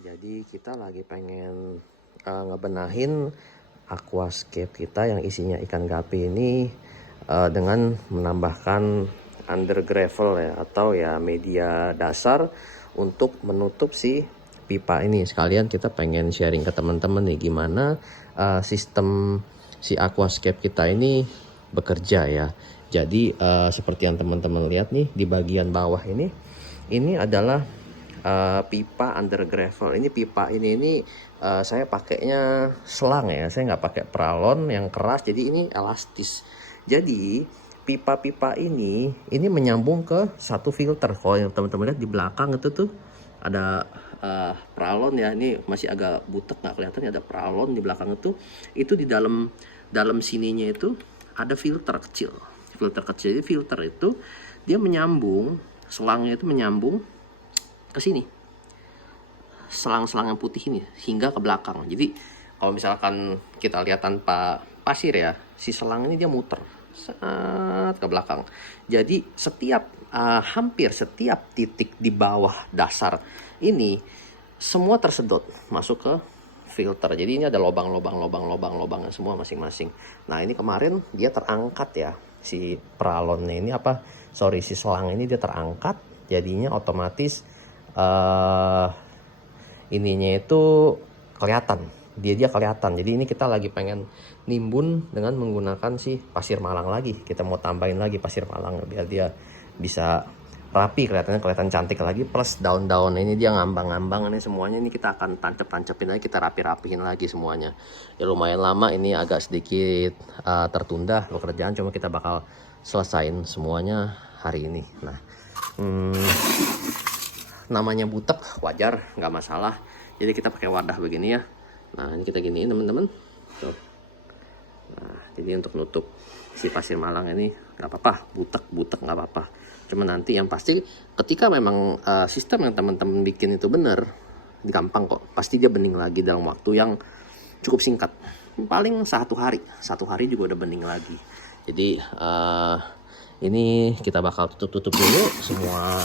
Jadi kita lagi pengen ngebenahin aquascape kita yang isinya ikan gapi ini dengan menambahkan under gravel ya, atau ya media dasar untuk menutup si pipa ini. Sekalian kita pengen sharing ke teman-teman nih gimana sistem si aquascape kita ini bekerja ya. Jadi seperti yang teman-teman lihat nih di bagian bawah ini adalah pipa under gravel. Ini pipa ini saya pakainya selang ya, saya nggak pakai peralon yang keras, jadi ini elastis. Jadi pipa-pipa ini menyambung ke satu filter. Kalau yang teman-teman lihat di belakang itu tuh ada peralon ya, ini masih agak butek nggak kelihatan, ada peralon di belakang itu di dalam sininya itu ada filter kecil. Jadi filter itu dia menyambung, selangnya itu menyambung ke sini, selang-selang yang putih ini hingga ke belakang. Jadi kalau misalkan kita lihat tanpa pasir ya, si selang ini dia muter saat ke belakang. Jadi hampir setiap titik di bawah dasar ini semua tersedot masuk ke filter. Jadi ini ada lubang-lubangnya semua masing-masing. Nah ini kemarin dia terangkat ya, si peralonnya ini si selang ini dia terangkat, jadinya otomatis ininya itu kelihatan, dia kelihatan. Jadi ini kita lagi pengen nimbun dengan menggunakan si pasir malang lagi. Kita mau tambahin lagi pasir malang biar dia bisa rapi, kelihatan cantik lagi. Plus daun-daun ini dia ngambang-ngambang ini semuanya, ini kita akan tancap-tancapin lagi, kita rapi-rapihin lagi semuanya. Ya lumayan lama, ini agak sedikit tertunda pekerjaan, cuma kita bakal selesain semuanya hari ini. Nah namanya butek wajar, nggak masalah. Jadi kita pakai wadah begini ya. Nah ini kita giniin teman-teman tuh. Nah jadi untuk nutup si pasir malang ini nggak apa-apa, butek nggak apa-apa. Cuma nanti yang pasti ketika memang sistem yang teman-teman bikin itu bener, gampang kok, pasti dia bening lagi dalam waktu yang cukup singkat, paling satu hari juga udah bening lagi. Jadi ini kita bakal tutup dulu semua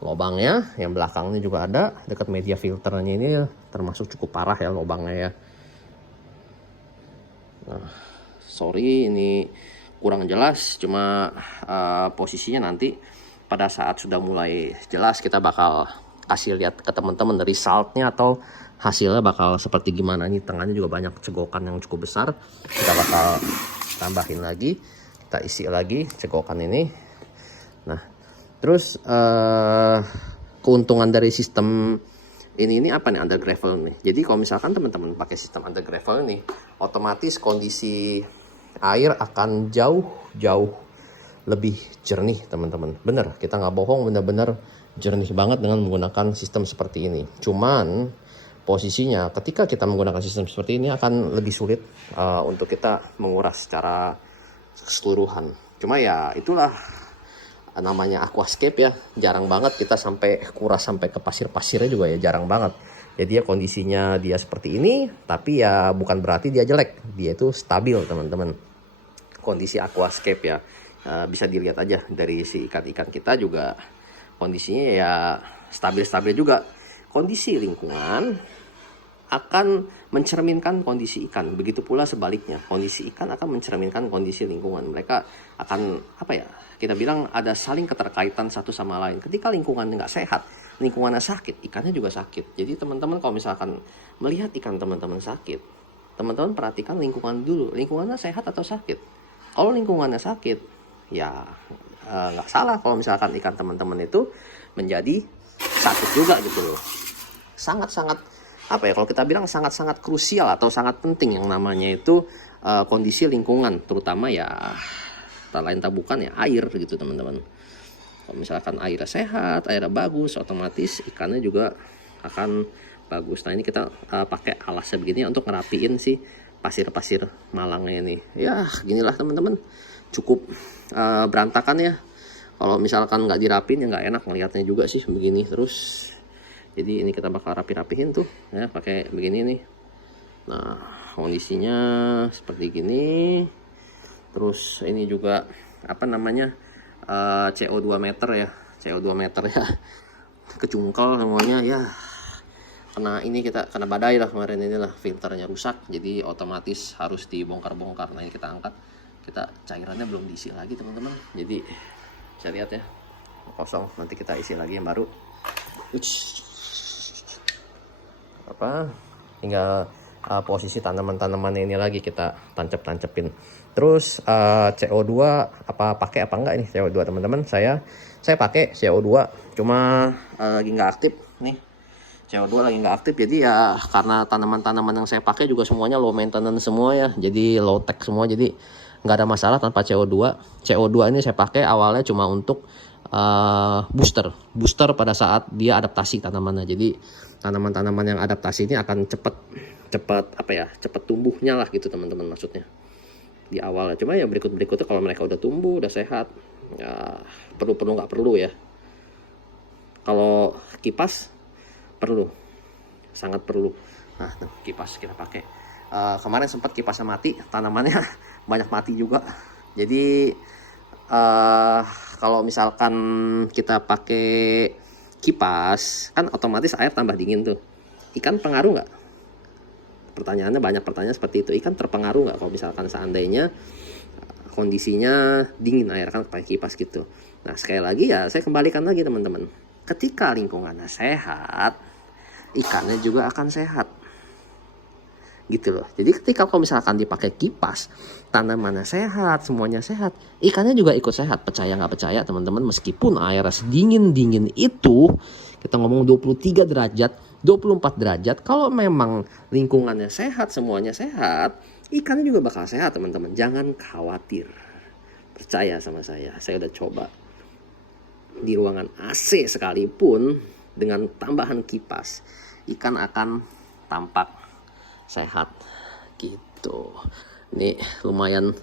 lubangnya. Yang belakangnya juga ada dekat media filternya, ini termasuk cukup parah ya lubangnya ya. Nah, sorry ini kurang jelas, cuma posisinya nanti pada saat sudah mulai jelas kita bakal kasih lihat ke teman-teman resultnya atau hasilnya bakal seperti gimana. Ini tengahnya juga banyak cegokan yang cukup besar, kita bakal tambahin lagi, kita isi lagi cegokan ini. Nah terus keuntungan dari sistem ini apa nih, under gravel nih. Jadi kalau misalkan teman-teman pakai sistem under gravel ini, otomatis kondisi air akan jauh lebih jernih teman-teman. Bener, kita nggak bohong, bener-bener jernih banget dengan menggunakan sistem seperti ini. Cuman posisinya ketika kita menggunakan sistem seperti ini akan lebih sulit untuk kita menguras secara keseluruhan. Cuma ya itulah namanya aquascape ya, jarang banget kita sampai kuras sampai ke pasir-pasirnya juga ya, jarang banget. Jadi ya kondisinya dia seperti ini, tapi ya bukan berarti dia jelek, dia itu stabil teman-teman. Kondisi aquascape ya bisa dilihat aja dari si ikan-ikan kita juga kondisinya ya stabil-stabil juga. Kondisi lingkungan akan mencerminkan kondisi ikan, begitu pula sebaliknya, kondisi ikan akan mencerminkan kondisi lingkungan. Mereka akan kita bilang ada saling keterkaitan satu sama lain. Ketika lingkungannya nggak sehat, lingkungannya sakit, ikannya juga sakit. Jadi teman-teman kalau misalkan melihat ikan teman-teman sakit, teman-teman perhatikan lingkungan dulu, lingkungannya sehat atau sakit. Kalau lingkungannya sakit, ya nggak salah kalau misalkan ikan teman-teman itu menjadi sakit juga gitu loh. Sangat-sangat kalau kita bilang sangat-sangat krusial atau sangat penting yang namanya itu kondisi lingkungan, terutama ya tak lain tak bukan ya air gitu teman-teman. Kalau misalkan airnya sehat, airnya bagus, otomatis ikannya juga akan bagus. Nah ini kita pakai alasnya begini untuk ngerapiin si pasir-pasir malangnya ini. Ya ginilah teman-teman, cukup berantakan ya. Kalau misalkan nggak dirapin ya nggak enak ngelihatnya juga sih begini terus. Jadi ini kita bakal rapi-rapihin tuh ya pakai begini nih. Nah kondisinya seperti gini. Terus ini juga CO2 meter ya, kecungkel semuanya ya. kena badai lah kemarin, inilah filternya rusak, jadi otomatis harus dibongkar-bongkar. Nah ini kita angkat, kita cairannya belum diisi lagi teman-teman, jadi saya lihat ya kosong, nanti kita isi lagi yang baru. Tinggal posisi tanaman-tanamannya ini lagi kita tancap-tancepin. Terus CO2 pakai apa enggak ini CO2 teman-teman? Saya pakai CO2, cuma lagi nggak aktif nih. CO2 lagi nggak aktif, jadi ya karena tanaman-tanaman yang saya pakai juga semuanya low maintenance semua ya, jadi low tech semua, jadi nggak ada masalah tanpa CO2. CO2 ini saya pakai awalnya cuma untuk booster pada saat dia adaptasi tanamannya. Jadi tanaman-tanaman yang adaptasi ini akan cepat tumbuhnya lah gitu teman-teman, maksudnya di awal. Cuma ya berikutnya kalau mereka udah tumbuh, udah sehat, ya perlu nggak perlu ya. Kalau kipas perlu, sangat perlu. Nah kipas kita pakai. Kemarin sempat kipasnya mati, tanamannya banyak mati juga. Jadi kalau misalkan kita pakai kipas kan otomatis air tambah dingin tuh. Ikan pengaruh nggak? Pertanyaannya banyak pertanyaan seperti itu. Ikan terpengaruh nggak kalau misalkan seandainya kondisinya dingin air kan pakai kipas gitu. Nah sekali lagi ya saya kembalikan lagi teman-teman. Ketika lingkungannya sehat, ikannya juga akan sehat. Gitu loh. Jadi ketika kalau misalkan dipakai kipas, tanamannya sehat, semuanya sehat, ikannya juga ikut sehat. Percaya nggak percaya teman-teman, meskipun air sedingin-dingin itu, kita ngomong 23 derajat, 24 derajat, kalau memang lingkungannya sehat, semuanya sehat, ikannya juga bakal sehat teman-teman. Jangan khawatir. Percaya sama saya udah coba. Di ruangan AC sekalipun, dengan tambahan kipas, ikan akan tampak sehat gitu. Ini lumayan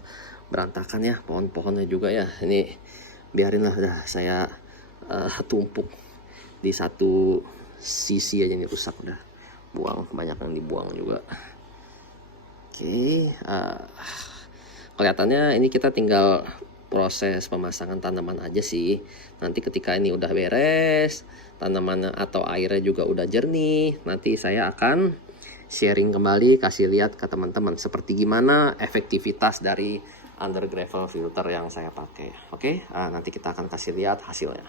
berantakan ya pohon-pohonnya juga ya. Ini biarinlah dah saya tumpuk di satu sisi aja, ini rusak udah. Buang, banyak yang dibuang juga. Oke, kelihatannya ini kita tinggal proses pemasangan tanaman aja sih. Nanti ketika ini udah beres, tanaman atau airnya juga udah jernih, nanti saya akan sharing kembali, kasih lihat ke teman-teman seperti gimana efektivitas dari under gravel filter yang saya pakai. Oke, nanti kita akan kasih lihat hasilnya.